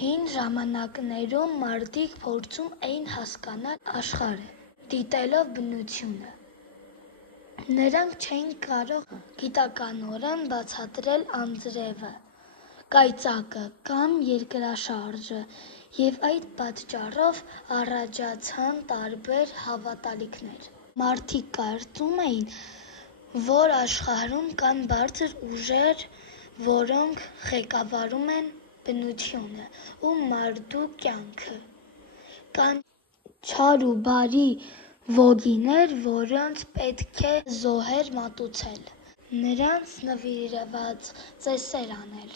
Հին ժամանակներում մարդիկ փորձում էին հասկանալ աշխարհը, դիտելով բնությունը։ Նրանք չէին կարող գիտականորեն բացատրել անձրևը, կայծակը կամ երկրաշարժը, և այդ պատճառով առաջացան տարբեր հավատալիքներ։ Մարդիկ կարծում էին, որ աշխարհում կան բարձր ուժեր, որոնք ղեկավարում են բնությունը ու մարդու կյանքը։ Կան չար ու բարի ոգիներ, որոնց պետք է զոհեր մատուցել, նրանց նվիրված ծեսեր անել։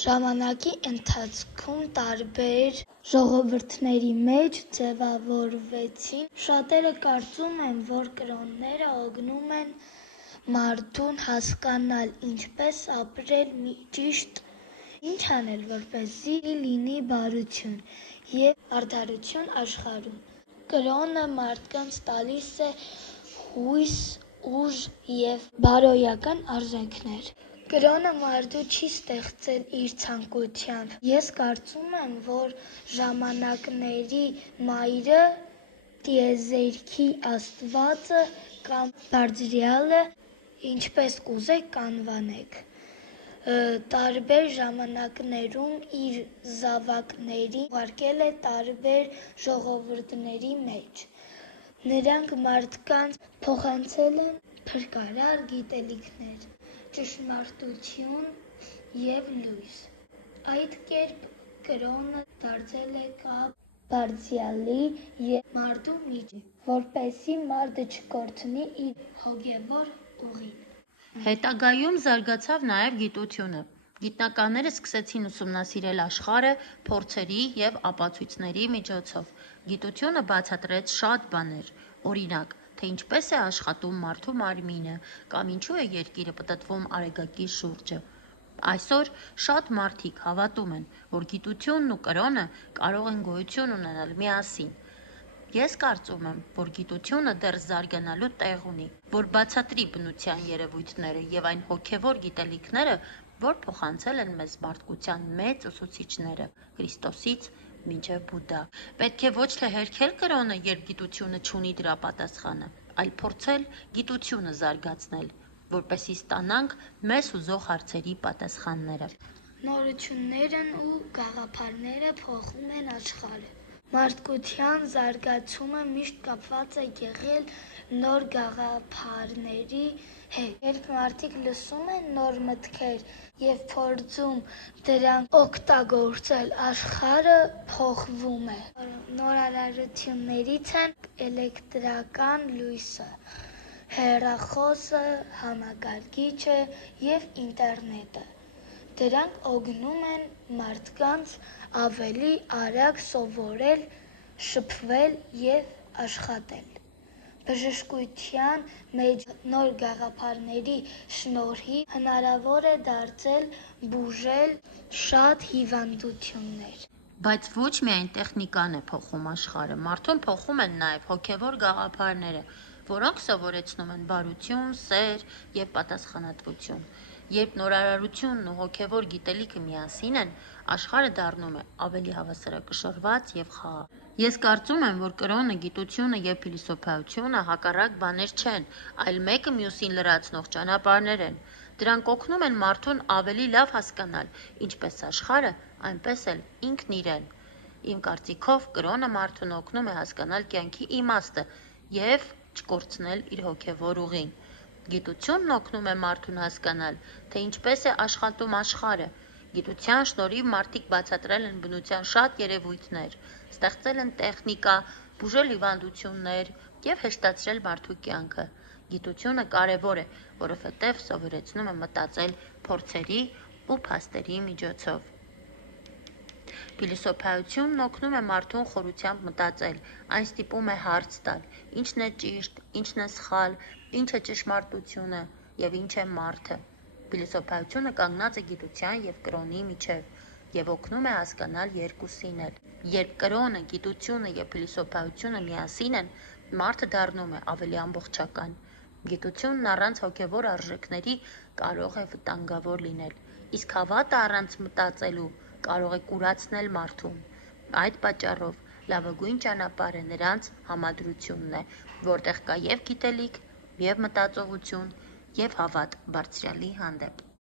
Ժամանակի ընթացքում տարբեր ժողովուրդների մեջ ձևավորվեցին։ Շատերը կարծում են, որ կրոնները օգնում են մարդուն հասկանալ ինչպես ապրել ճիշտ, ինչ անել, որպեսզի լինի բարություն և արդարություն աշխարհում։ Կրոնը մարդկանց տալիս է հույս, ուժ և բարոյական արժեքներ։ Կրոնը մարդու չի ստեղծել իր ցանկությամբ։ Ես կարծում եմ, որ ժամանակների մայրը, տիեզերքի Աստվածը կամ Բարձրյալը, ինչպես կուզեք կանվանեք, տարբեր ժամանակներում իր զավակներին ուղարկել է տարբեր ժողովուրդների մեջ։ Նրանք մարդկանց փոխանցել են փրկարար գիտելիքներ, ճշմարտություն և լույս։ Այդ կերպ կրոնը դարձել է կապ Բարձրյալի և մարդու միջև, որպեսզի մարդը չկորցնի իր հոգևոր ուղին։ Հետագայում զարգացավ նաև գիտությունը։ Գիտնականները սկսեցին ուսումնասիրել աշխարհը փորձերի և ապացույցների միջոցով։ Գիտությունը բացատրեց շատ բաներ, օրինակ, թե ինչպես է աշխատում մարդու մարմինը կամ ինչու է երկիրը պտտվում Արեգակի շուրջը։ Այսօր շատ մարդիկ հավատում են, որ գիտությունն ու կրոնը կարող են գոյություն ունենալ միասին։ Ես կարծում եմ, որ գիտությունը դեռ զարգանալու տեղ ունի, որ բացատրի բնության երևույթները և այն հոգևոր գիտելիքները, որ փոխանցել են մեզ մարդկության մեծ ուսուցիչները՝ Քրիստոսից մինչև Բուդդա։ Պետք է ոչ թե հերքել կրոնը, երբ գիտությունը չունի դրա պատասխանը, այլ փորձել գիտությունը զարգացնել, որպեսզի ստանանք մեզ հուզող հարցերի պատասխանները։ Նորություններն ու գաղափարները փոխում են աշխարհը։ Մարդկության զարգացումը միշտ կապված է եղել նոր գաղափարների հետ։ Երբ մարդիկ լսում են նոր մտքեր և փորձում դրանք օգտագործել, աշխարհը փոխվում է։ Նորարարություններից են էլեկտրական լույսը, հեռախոսը, համակարգիչը և ինտերնետը։ Դրանք օգնում են մարդկանց ավելի արագ սովորել, շփվել և աշխատել։ Բժշկության մեջ նոր գաղափարների շնորհիվ հնարավոր է դարձել բուժել շատ հիվանդություններ։ Բայց ոչ միայն տեխնիկան է փոխում աշխարհը, մարդուն փոխում են նաև հոգևոր գաղափարները, որոնք սովորեցնում են բարություն, սեր և պատասխանատվություն։ Երբ նորարարությունն ու հոգևոր գիտելիքը միասին են, աշխարհը դառնում է ավելի հավասարակշռված և խաղաղ։ Ես կարծում եմ, որ կրոնը, գիտությունը և փիլիսոփայությունը հակառակ բաներ չեն, այլ մեկը մյուսին լրացնող ճանապարհներ են։ Դրանք օգնում են մարդուն ավելի լավ հասկանալ ինչպես աշխարհը, այնպես էլ ինքն իրեն։ Իմ կարծիքով, կրոնը մարդուն օգնում է հասկանալ կյանքի իմաստը և չկորցնել իր հոգևոր ուղին։ Գիտությունն օգնում է մարդուն հասկանալ, թե ինչպես է աշխատում աշխարհը։ Գիտության շնորհիվ մարդիկ բացատրել են բնության շատ երևույթներ, ստեղծել են տեխնիկա, բուժել հիվանդություններ և հեշտացրել մարդու կյանքը։ Գիտությունը կարևոր է, որովհետև սովորեցնում է մտածել փորձերի ու փաստերի միջոցով։ Փիլիսոփայությունն օգնում է մարդուն խորությամբ մտածել, այն ստիպում է հարց տալ. ինչն է ճիշտ, ինչն է սխալ, ինչ է ճշմարտությունը և ինչ է մարդը։ Փիլիսոփայությունը կանգնած է գիտության և կրոնի միջև և օգնում է հասկանալ երկուսին էլ։ Երբ կրոնը, գիտությունը և փիլիսոփայությունը միասին են, մարդը դառնում է ավելի ամբողջական։ Գիտությունն առանց հոգևոր արժեքների կարող է վտանգավոր լինել։ իսկ հավատը առանց մտածելու կարող է կուրացնել մարդուն։ Այդ պատճառով լավագույն ճանապարհը նրանց համադրությունն է, որտեղ կա և գիտելիք, և մտածողություն, և հավատ Բարձրյալի հանդեպ։